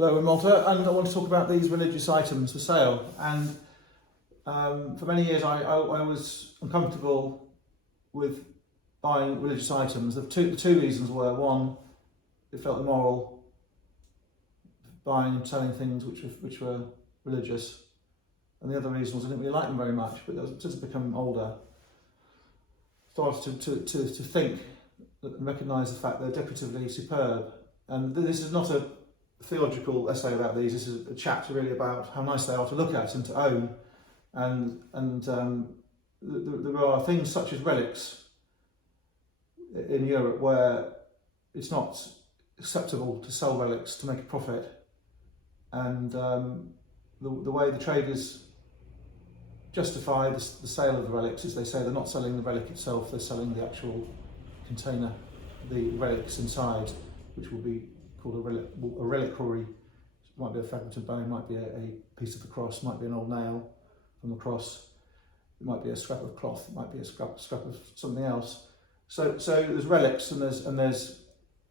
Hello, I'm Malta, and I want to talk about these religious items for sale. And for many years I was uncomfortable with buying religious items. The two reasons were: one, it felt immoral buying and selling things which were religious, and the other reason was I didn't really like them very much. But as I become older, I started to think and recognise the fact they're decoratively superb. And this is not a theological essay about these. This is a chapter really about how nice they are to look at and to own. And there are things such as relics in Europe where it's not acceptable to sell relics to make a profit. And the way the traders justify the sale of the relics is they say they're not selling the relic itself, they're selling the actual container, the relics inside, which will be called a reliquary. It might be a fragment of bone, might be a piece of the cross, might be an old nail from the cross, it might be a scrap of cloth, it might be a scrap of something else. So there's relics and there's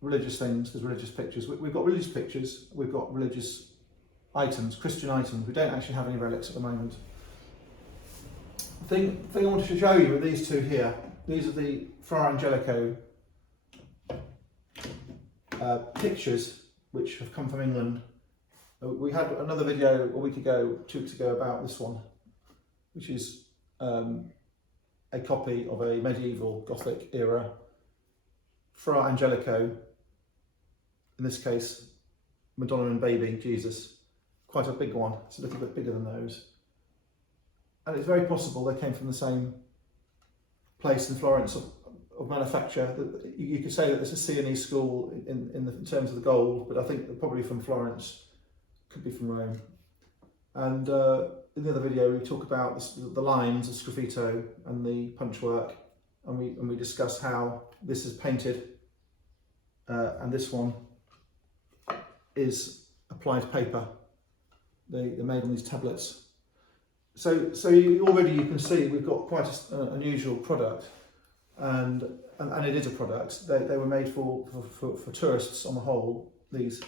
religious things, there's religious pictures. We've got religious pictures, we've got religious items, Christian items. We don't actually have any relics at the moment. The thing I wanted to show you are these two here. These are the Fra Angelico pictures which have come from England. We had another video a week ago, 2 weeks ago, about this one, which is a copy of a medieval Gothic era Fra Angelico, in this case Madonna and baby Jesus, quite a big one. It's a little bit bigger than those, and it's very possible they came from the same place in Florence of manufacture. You could say that there's a C&E school in terms of the gold, but I think they're probably from Florence, could be from Rome. And in the other video we talk about the lines of sgraffito and the punchwork, and we discuss how this is painted and this one is applied paper. They're made on these tablets. So already you can see we've got quite an unusual product, and it is a product. They were made for tourists on the whole, these,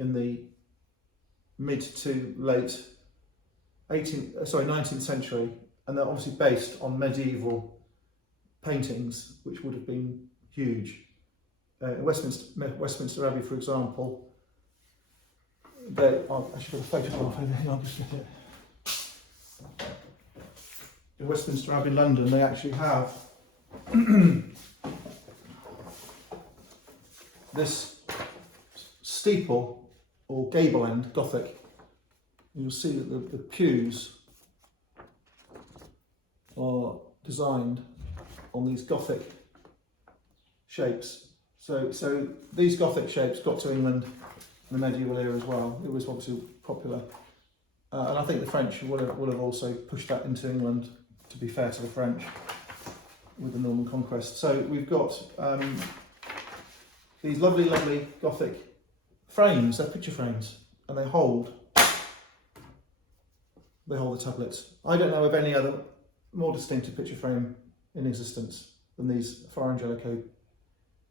in the mid to late 19th century, and they're obviously based on medieval paintings which would have been huge. In Westminster Abbey, for example, I should put a photograph over here. I'll just get it. In Westminster Abbey, London, they actually have this steeple or gable end Gothic. You'll see that the pews are designed on these Gothic shapes. So these Gothic shapes got to England in the medieval era as well. It was obviously popular. And I think the French will have also pushed that into England, to be fair to the French, with the Norman conquest. So we've got these lovely Gothic frames. They're picture frames, and they hold the tablets. I don't know of any other more distinctive picture frame in existence than these Fra Angelico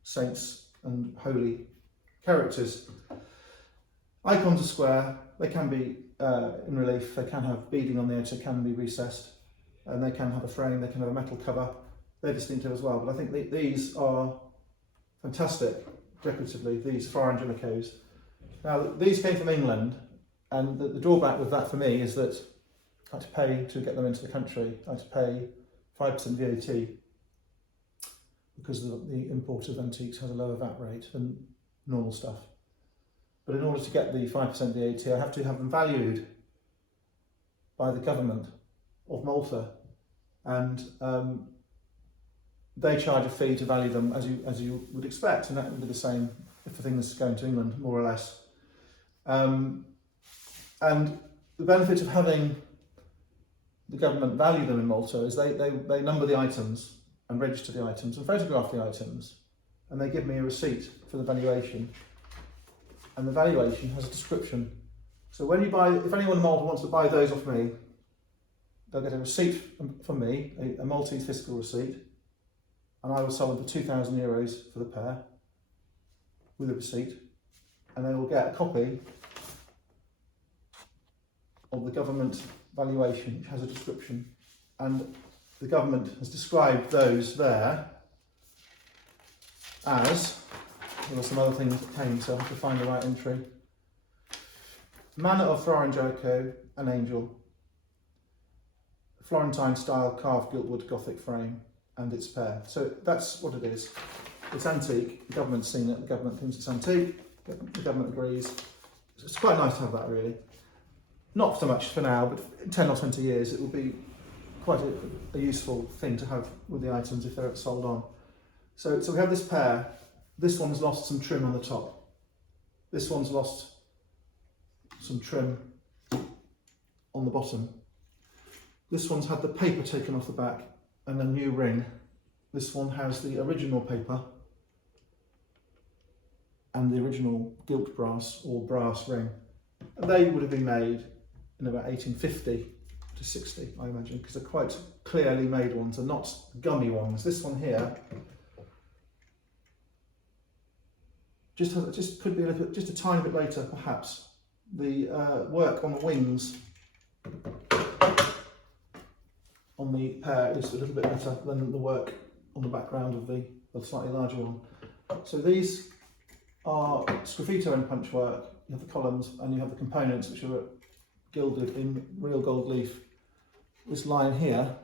saints and holy characters. Icons are square. They can be in relief, they can have beading on the edge, they can be recessed, and they can have a frame, they can have a metal cover. They're distinctive as well, but I think these are fantastic decoratively, these Fra Angelicos. Now, these came from England, and the drawback with that for me is that I had to pay to get them into the country. I had to pay 5% VAT because the import of antiques has a lower VAT rate than normal stuff. But in order to get the 5% VAT, I have to have them valued by the government of Malta, and they charge a fee to value them as you would expect, and that would be the same if the thing is going to England, more or less. And the benefit of having the government value them in Malta is they number the items and register the items and photograph the items, and they give me a receipt for the valuation. And the valuation has a description. So when you buy, if anyone in Malta wants to buy those off me, they'll get a receipt from me, a Maltese fiscal receipt, and I will sell them for €2,000 for the pair with a receipt, and they will get a copy of the government valuation, which has a description, and the government has described those there as, there were some other things that came, so I have to find the right entry. Manor of Fra Angelico, an angel, Florentine style carved giltwood Gothic frame, and its pair. So that's what it is. It's antique, the government's seen it, the government thinks it's antique, the government agrees. It's quite nice to have that, really. Not so much for now, but in 10 or 20 years it will be quite a useful thing to have with the items if they're sold on. So we have this pair. This one's lost some trim on the top. This one's lost some trim on the bottom. This one's had the paper taken off the back and a new ring. This one has the original paper and the original gilt brass or brass ring. They would have been made in about 1850 to 60, I imagine, because they're quite clearly made ones and not gummy ones. This one here just could be just a tiny bit later, perhaps. The work on the wings on the pair is a little bit better than the work on the background of the slightly larger one. So these are sgraffito and punch work. You have the columns and you have the components which are gilded in real gold leaf. This line here,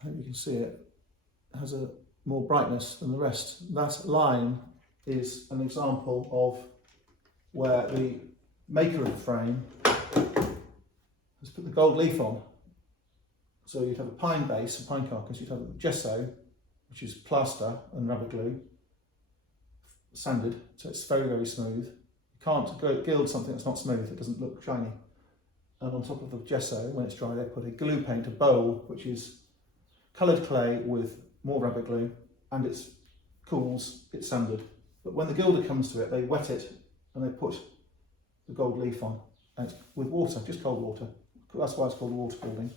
I hope you can see it, has a more brightness than the rest. That line is an example of where the maker of the frame has put the gold leaf on. So you'd have a pine base, a pine carcass, you'd have gesso, which is plaster and rubber glue, sanded, so it's very, very smooth. You can't gild something that's not smooth, it doesn't look shiny. And on top of the gesso, when it's dry, they put a glue paint, a bowl, which is coloured clay with more rubber glue, and it cools, it's sanded. But when the gilder comes to it, they wet it and they put the gold leaf on, and it's with water, just cold water. That's why it's called water gilding.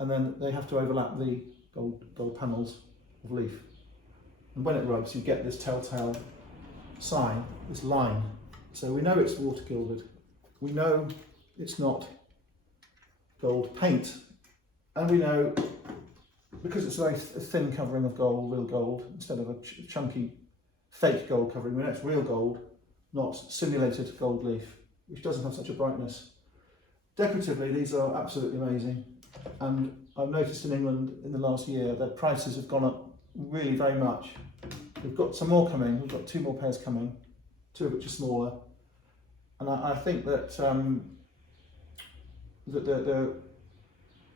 And then they have to overlap the gold panels of leaf. And when it rubs, you get this telltale sign, this line. So we know it's water gilded. We know it's not gold paint. And we know, because it's a very thin covering of gold, real gold, instead of a chunky fake gold covering, we know it's real gold, not simulated gold leaf, which doesn't have such a brightness. Decoratively, these are absolutely amazing. And I've noticed in England in the last year that prices have gone up really very much. We've got some more coming, we've got 2 more pairs coming, 2 of which are smaller. And I think that,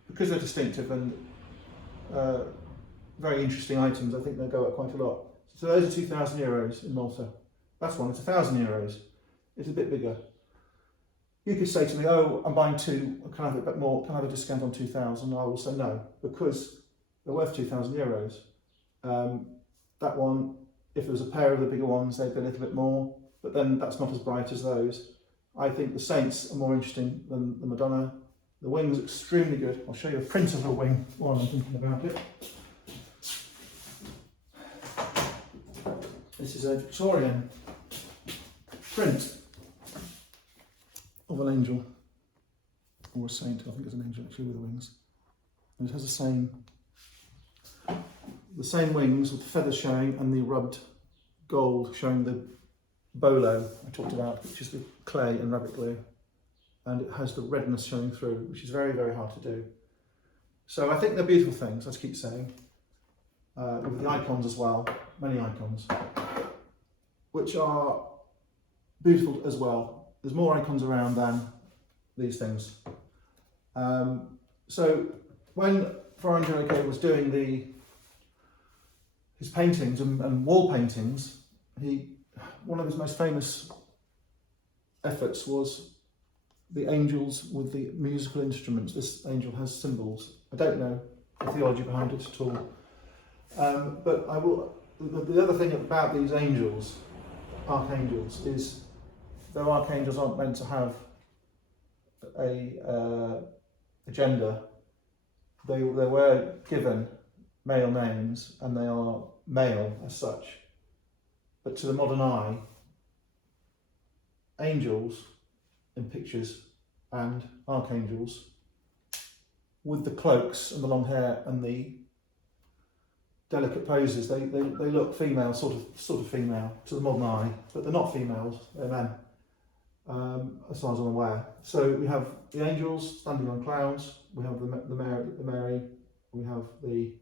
because they're distinctive and very interesting items, I think they'll go up quite a lot. So those are €2,000 in Malta. That's one, it's €1,000. It's a bit bigger. You could say to me, oh, I'm buying 2, can I have a bit more, can I have a discount on 2,000? I will say no, because they're worth €2,000. That one, if there was a pair of the bigger ones, they'd be a little bit more, but then that's not as bright as those. I think the Saints are more interesting than the Madonna. The wing's extremely good. I'll show you a print of a wing while I'm thinking about it. This is a Victorian print of an angel, or a saint. I think it's an angel actually with wings. And it has the same wings with the feathers showing and the rubbed gold showing the bolo I talked about, which is the clay and rubber glue. And it has the redness showing through, which is very, very hard to do. So I think they're beautiful things, let's keep saying. With the icons as well, many icons, which are beautiful as well. There's more icons around than these things. So when Fra Angelico was doing his paintings and wall paintings, one of his most famous efforts was the angels with the musical instruments. This angel has cymbals. I don't know the theology behind it at all. But the other thing about these angels, archangels, is though archangels aren't meant to have a gender, they were given male names and they are male as such. But to the modern eye, angels in pictures and archangels with the cloaks and the long hair and the delicate poses. They look female, sort of female to the modern eye, but they're not females, they're men, as far as I'm aware. So we have the angels standing on clouds, we have the Mary, we have the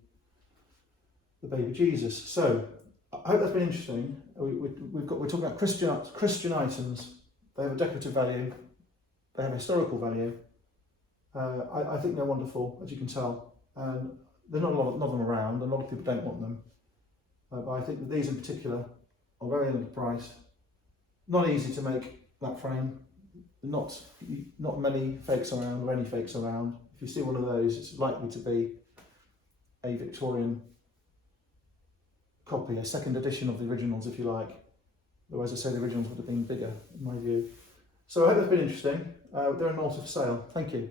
baby Jesus. So I hope that's been interesting. We're talking about Christian items. They have a decorative value, they have a historical value. I think they're wonderful, as you can tell, and there's not a lot of them around. A lot of people don't want them, but I think that these in particular are very underpriced. Not easy to make that frame. Not many fakes around, or any fakes around. If you see one of those, it's likely to be a Victorian copy, a second edition of the originals, if you like. Though, as I say, the originals would have been bigger, in my view. So I hope that's been interesting. They're in also for sale. Thank you.